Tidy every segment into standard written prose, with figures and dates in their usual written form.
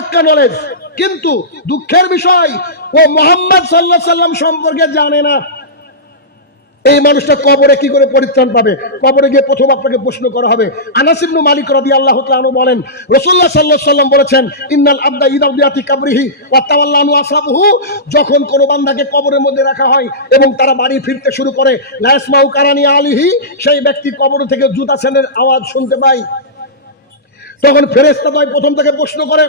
পাক্কা নলেজ, কিন্তু দুঃখের বিষয় ও মুহাম্মদ সাল্লাল্লাহু আলাইহি সাল্লাম সম্পর্কে জানে না। এই মানুষটা কবরে কি করে পরিত্রাণ পাবে? কবরে গিয়ে প্রথম আপনাকে প্রশ্ন করা হবে। আনাস ইবনে মালিক রাদিয়াল্লাহু তাআলা আনহু বলেন, রাসূলুল্লাহ সাল্লাল্লাহু আলাইহি ওয়াসাল্লাম বলেছেন, ইন্নাল আবদা ইযা উদিয়াতি কাবরিহি ওয়া তাওয়াল্লা আনহু আসহাবুহু, যখন কোন বান্দাকে কবরের মধ্যে রাখা হয় এবং তারা বাড়ি ফিরতে শুরু করে, লা ইয়াসমাউ কারানি আলিহি, সেই ব্যক্তি কবর থেকে জুতা সেনের আওয়াজ শুনতে পায়। তখন ফেরেশতাদ্বয় প্রথম থেকে প্রশ্ন করে,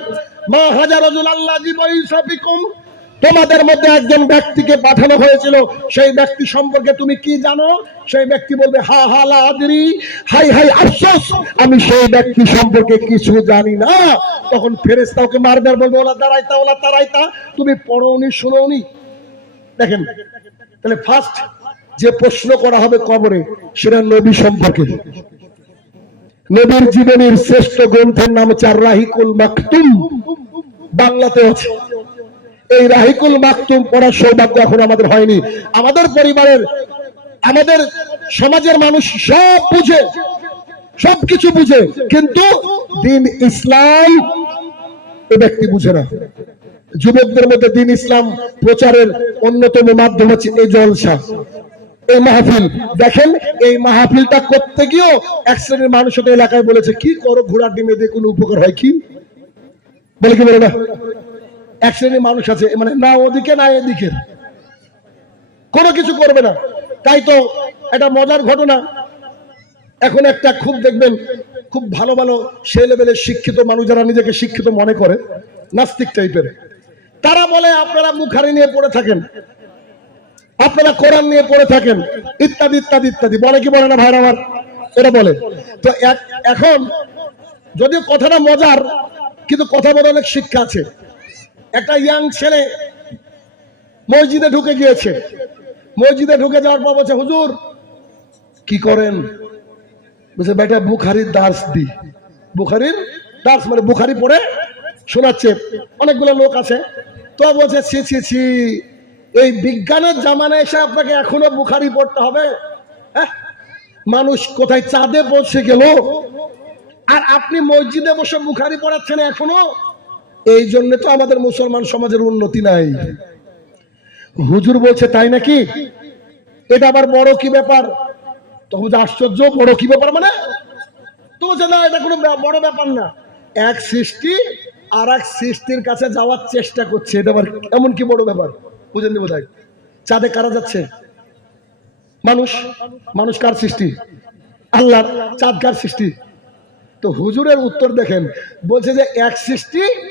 মা হাজা রাজুল আল্লাযী বাইসা বিকুম, তোমাদের মধ্যে একজন ব্যক্তিকে পাঠানো হয়েছিল, সেই ব্যক্তি সম্পর্কে তুমি কি জানো? সেই ব্যক্তি বলবে, হা হা লা আদরি, হাই হাই আফসোস, আমি সেই ব্যক্তি সম্পর্কে কিছু জানি না। তখন ফেরেশতা ওকে মারবে আর বলবে, ওলা দাঁড়াইতা, তুমি পড়োনি শুনোনি। দেখেন, তাহলে ফার্স্ট যে প্রশ্ন করা হবে কবরে, সেটা নবী সম্পর্কে। নবীর জীবনের শ্রেষ্ঠ গ্রন্থের নাম হচ্ছে আর-রাহিকুল মাকতুম, বাংলাতে আছে। এই রাহিকুল মাকতুম পড়ার সৌভাগ্য এখন আমাদের হয়নি। আমাদের পরিবারের, আমাদের সমাজের মানুষ সব বুঝে, সবকিছু বুঝে, কিন্তু দিন ইসলাম এই ব্যক্তি বুঝে না। যুবকদের মধ্যে দিন ইসলাম প্রচারের অন্যতম মাধ্যম হচ্ছে এই জলসা, এই মাহফিল। দেখেন, এই মাহফিলটা করতে গিয়েও এক শ্রেণীর মানুষ এলাকায় বলেছে, কি করো ঘোড়ার ডিমে দিয়ে কোনো উপকার হয় কি? বলে কি বলে না? এক শ্রেণীর মানুষ আছে, মানে না ওদিকে না এদিকে, কোনো কিছু করবে না। তাই তো একটা মজার ঘটনা, এখন একটা খুব দেখবেন, খুব ভালো ভালো সে লেভেলের শিক্ষিত মানুষ, যারা নিজেকে শিক্ষিত মনে করে, নাস্তিক টাইপের, তারা বলে আপনারা বুখারী নিয়ে পড়ে থাকেন, আপনারা কোরআন নিয়ে পড়ে থাকেন, ইত্যাদি ইত্যাদি ইত্যাদি, বলে কি বলে না ভাইরা আমার? এটা বলে। তো এখন যদিও কথাটা মজার, কিন্তু কথা বলে অনেক শিক্ষা আছে। একটা ইয়াং ছেলে মসজিদে ঢুকে গিয়েছে, মসজিদে ঢুকে যাওয়ার পর বলছে, হুজুর কি করেন? বলছে, বেটা বুখারীর দার্স দি। বুখারীর দার্স মানে বুখারী পড়ে শোনাচ্ছে, অনেকগুলো লোক আছে। তো বলছে, ছি ছি ছি, এই বিজ্ঞানের জামানায় এসে আপনাকে এখনো বুখারী পড়তে হবে? মানুষ কোথায় চাঁদে পৌঁছে গেল, আর আপনি মসজিদে বসে বুখারী পড়াচ্ছেন এখনো? এই জন্য তো আমাদের মুসলমান সমাজের উন্নতি নাই। হুজুর বলছে, তাই নাকি? এটা আবার বড় কি ব্যাপার? তখন আশ্চর্য, বড় কি ব্যাপার মানে? তো বলছে, না এটা কোনো বড় ব্যাপার না, এক সৃষ্টি আর এক সৃষ্টির কাছে যাওয়ার চেষ্টা করছে, এটা আবার এমন কি বড় ব্যাপার? বুঝেন বোধ হয়। চাঁদে কারা যাচ্ছে? মানুষ। মানুষ কার সৃষ্টি? আল্লাহর। চাঁদ কার সৃষ্টি? তো হুজুরের উত্তর দেখেন, বলছে যে এক সৃষ্টি